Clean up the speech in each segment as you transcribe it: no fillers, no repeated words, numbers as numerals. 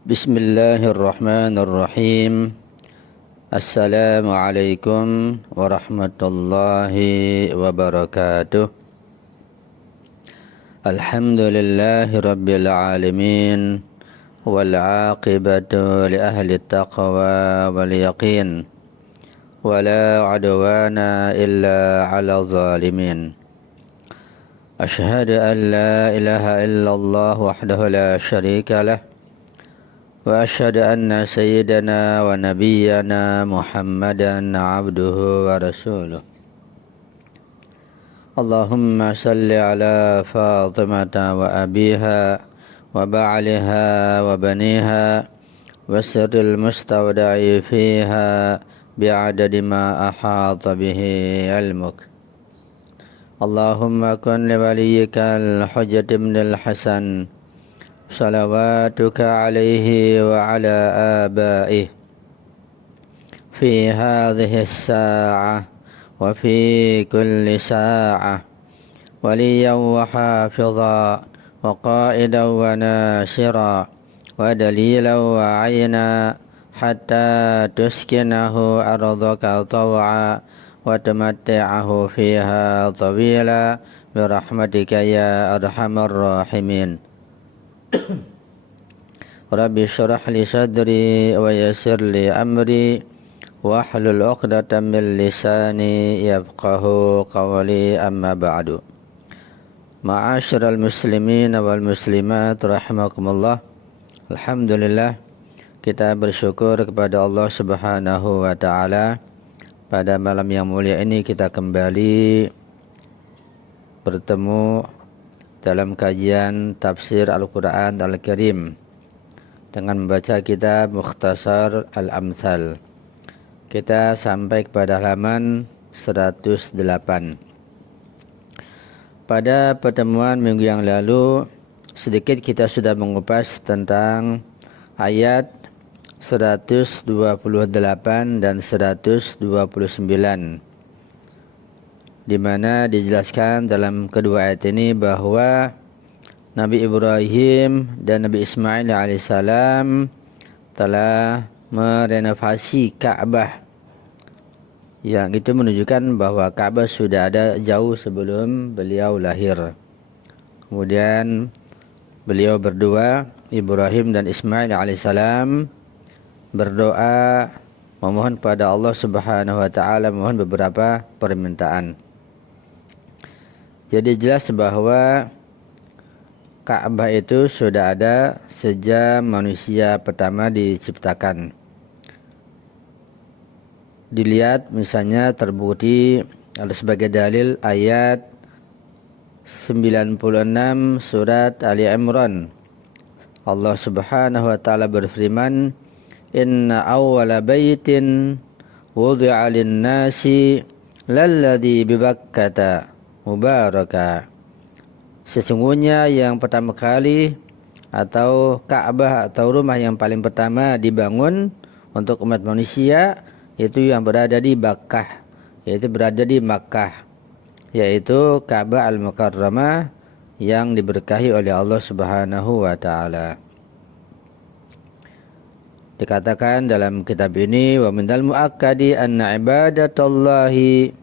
Bismillahirrahmanirrahim. Assalamualaikum warahmatullahi wabarakatuh. Alhamdulillahi rabbil alamin. Wal aqibatu li ahli taqwa wal yaqin. Wala adwana illa ala zalimin. Ashhadu an la ilaha illallah wahdahu la syarika lah. Wa asyhadu anna sayyidana wa nabiyyana Muhammadan abduhu wa rasuluh. Allahumma salli ala Fatimata wa abiha wa ba'liha wa baniha wa sirril mustawda'i fiha bi'adadi ma ahata bihi ilmuk. Allahumma kun li waliyyika al-Hujjat ibn al-Hasan صلواتك عليه وعلى آبائه في هذه الساعة وفي كل ساعة وليا وحافظا وقائدا وناصرا ودليلا وعينا حتى تسكنه أرضك طوعا وتمتعه فيها طويلا برحمتك يا أرحم الراحمين. Rabbi syrah li sadri wa yassir li amri wahlul 'uqdatam min lisani yafqahu qawli, amma ba'du. Ma'asyiral muslimin wal muslimat rahimakumullah. Alhamdulillah, kita bersyukur kepada Allah Subhanahu wa taala. Pada malam yang mulia ini kita kembali bertemu dalam kajian tafsir Al-Quran Al-Karim dengan membaca kitab Mukhtasar Al-Amthal. Kita sampai kepada halaman 108. Pada pertemuan minggu yang lalu sedikit kita sudah mengupas tentang ayat 128 dan 129, di mana dijelaskan dalam kedua ayat ini bahwa Nabi Ibrahim dan Nabi Ismail alaihissalam telah merenovasi Ka'bah, yang itu menunjukkan bahwa Ka'bah sudah ada jauh sebelum beliau lahir. Kemudian beliau berdua, Ibrahim dan Ismail alaihissalam, berdoa memohon pada Allah Subhanahu wa taala, memohon beberapa permintaan. Jadi jelas bahwa Ka'bah itu sudah ada sejak manusia pertama diciptakan. Dilihat misalnya terbukti ada sebagai dalil ayat 96 surat Ali Imran. Allah Subhanahu wa taala berfirman, "Inna awwala baitin wudi'a lin-nasi lalladzi bi Bakkata mubaraka." Sesungguhnya yang pertama kali atau Ka'bah atau rumah yang paling pertama dibangun untuk umat manusia itu yang berada di Bakkah, yaitu berada di Makkah, yaitu Ka'bah Al-Mukarramah yang diberkahi oleh Allah Subhanahu wa taala. Dikatakan dalam kitab ini, wa minal muakkadi anna ibadatallahi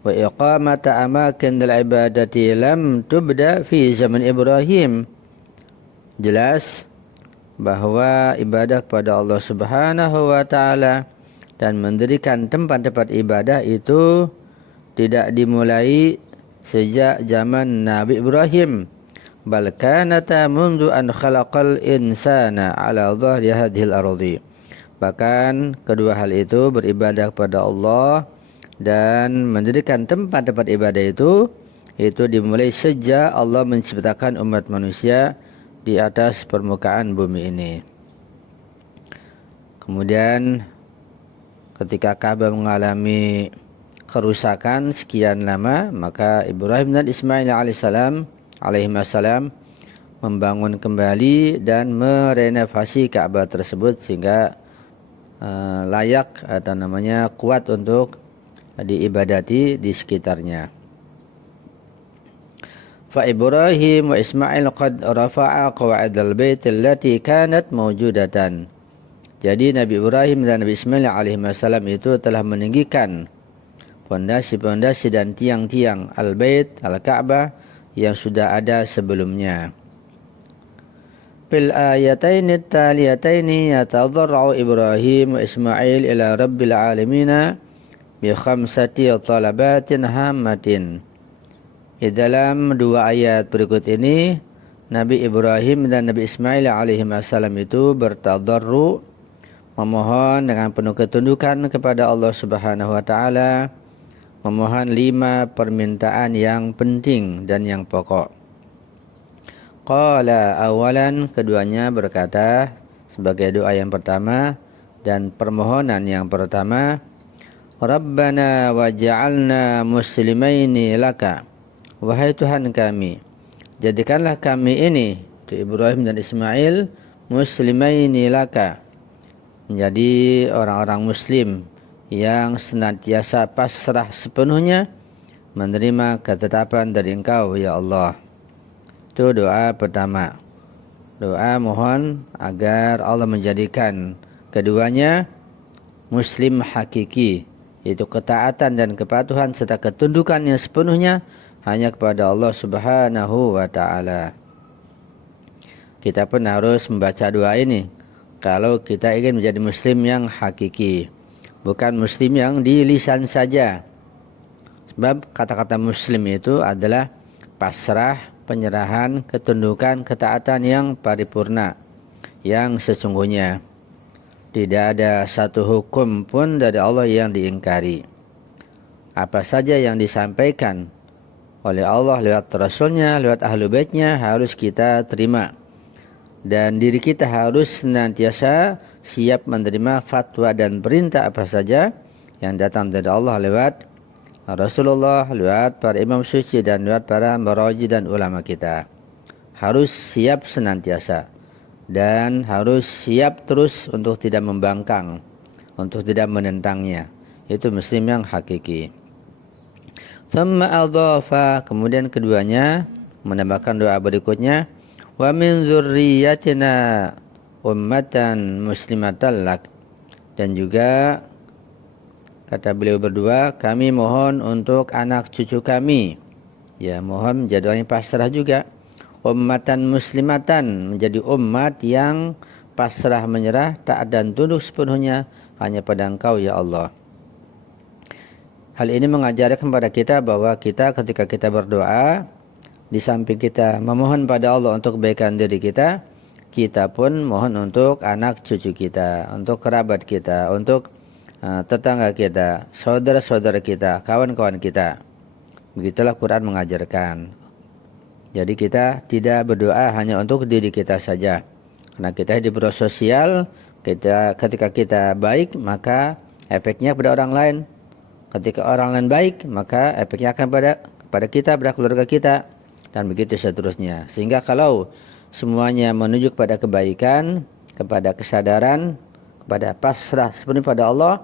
wa iqamata amakin dal ibadati lam tubda fi zaman Ibrahim. Jelas bahwa ibadah kepada Allah Subhanahu wa taala dan mendirikan tempat-tempat ibadah itu tidak dimulai sejak zaman Nabi Ibrahim, bal kanata mundu an khalaqal insana ala dhahri hadhil ardi. Bahkan kedua hal itu, beribadah kepada Allah dan mendirikan tempat-tempat ibadah itu dimulai sejak Allah menciptakan umat manusia di atas permukaan bumi ini. Kemudian ketika Ka'bah mengalami kerusakan sekian lama, maka Ibrahim dan Ismail alaihissalam membangun kembali dan merenovasi Ka'bah tersebut sehingga layak atau namanya kuat untuk diibadati di sekitarnya. fa Ibrahim wa Ismail qad rafa'a qawa'idal bait allati kanat mawjudatan. Jadi Nabi Ibrahim dan Nabi Ismail alaihi wasallam itu telah meninggikan pondasi-pondasi dan tiang-tiang al-bait al-Ka'bah yang sudah ada sebelumnya. Fil ayataini taliyataini yatadarra'u Ibrahim wa Ismail ila rabbil alamin bi khamsati talabatin hammatin. Di dalam dua ayat berikut ini, Nabi Ibrahim dan Nabi Ismail alaihi wasallam itu bertadarru, memohon dengan penuh ketundukan kepada Allah Subhanahu wa taala, memohon 5 permintaan yang penting dan yang pokok. Qala awalan, keduanya berkata sebagai doa yang pertama dan permohonan yang pertama, Rabbana waj'alna muslimaini laka. Wahai Tuhan kami, jadikanlah kami ini, itu Ibrahim dan Ismail, muslimaini laka, menjadi orang-orang muslim yang senantiasa pasrah sepenuhnya menerima ketetapan dari Engkau ya Allah. Itu doa pertama. Doa mohon agar Allah menjadikan keduanya muslim hakiki, yaitu ketaatan dan kepatuhan serta ketundukannya sepenuhnya hanya kepada Allah Subhanahu wa taala. Kita pun harus membaca doa ini kalau kita ingin menjadi muslim yang hakiki, bukan muslim yang di lisan saja. Sebab kata-kata muslim itu adalah pasrah, penyerahan, ketundukan, ketaatan yang paripurna, yang sesungguhnya. Tidak ada satu hukum pun dari Allah yang diingkari. Apa saja yang disampaikan oleh Allah lewat Rasulnya, lewat Ahlu Baitnya harus kita terima. Dan diri kita harus senantiasa siap menerima fatwa dan perintah apa saja yang datang dari Allah lewat Rasulullah, lewat para imam suci dan lewat para maraji dan ulama kita. Harus siap senantiasa dan harus siap terus untuk tidak membangkang, untuk tidak menentangnya. Itu muslim yang hakiki. Thumma adhafa, kemudian keduanya menambahkan doa berikutnya, wa min dzurriyyatina ummatan muslimatan lak, dan juga kata beliau berdua, kami mohon untuk anak cucu kami, ya mohon menjadi orang yang pasrah juga, ummatan muslimatan, menjadi umat yang pasrah menyerah, taat dan tunduk sepenuhnya hanya pada Engkau ya Allah. Hal ini mengajarkan kepada kita bahwa kita ketika kita berdoa, di samping kita memohon pada Allah untuk kebaikan diri kita, kita pun mohon untuk anak cucu kita, untuk kerabat kita, untuk tetangga kita, saudara-saudara kita, kawan-kawan kita. Begitulah Quran mengajarkan. Jadi kita tidak berdoa hanya untuk diri kita saja. Karena kita hidup bersosial, ketika kita baik, maka efeknya pada orang lain. Ketika orang lain baik, maka efeknya akan pada kita, pada keluarga kita, dan begitu seterusnya. Sehingga kalau semuanya menuju kepada kebaikan, kepada kesadaran, kepada pasrah sepenuhnya pada Allah,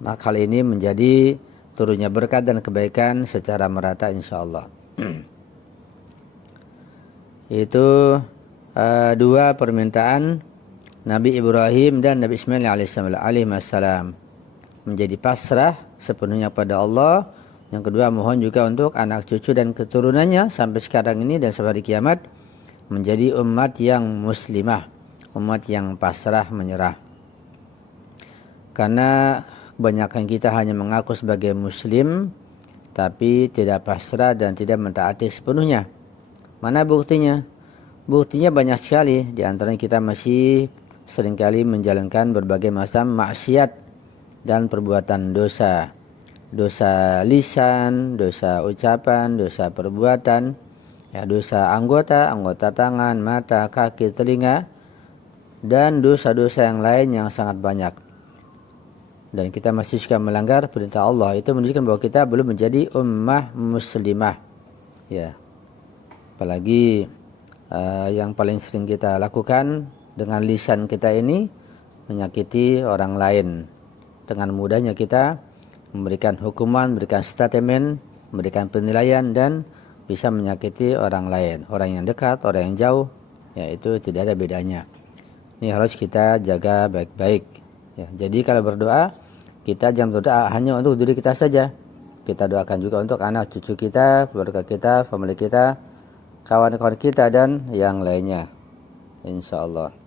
maka hal ini menjadi turunnya berkat dan kebaikan secara merata insyaallah. Itu dua permintaan Nabi Ibrahim dan Nabi Ismail alaihissalam, menjadi pasrah sepenuhnya pada Allah. Yang kedua, mohon juga untuk anak cucu dan keturunannya sampai sekarang ini dan sampai hari kiamat menjadi umat yang muslimah, umat yang pasrah menyerah. Karena kebanyakan kita hanya mengaku sebagai muslim tapi tidak pasrah dan tidak mentaati sepenuhnya. Mana buktinya? Buktinya banyak sekali. Di antaranya kita masih seringkali menjalankan berbagai macam maksiat dan perbuatan dosa. Dosa lisan, dosa ucapan, dosa perbuatan, ya, dosa anggota tangan, mata, kaki, telinga, dan dosa-dosa yang lain yang sangat banyak. Dan kita masih suka melanggar perintah Allah. Itu menunjukkan bahwa kita belum menjadi ummah muslimah. Ya. Apalagi yang paling sering kita lakukan dengan lisan kita ini menyakiti orang lain. Dengan mudahnya kita memberikan hukuman, memberikan statement, memberikan penilaian dan bisa menyakiti orang lain, orang yang dekat, orang yang jauh, ya itu tidak ada bedanya. Ini harus kita jaga baik-baik. Ya, jadi kalau berdoa, kita jangan berdoa hanya untuk diri kita saja. Kita doakan juga untuk anak cucu kita, keluarga kita, family kita, kawan-kawan kita dan yang lainnya. Insya Allah.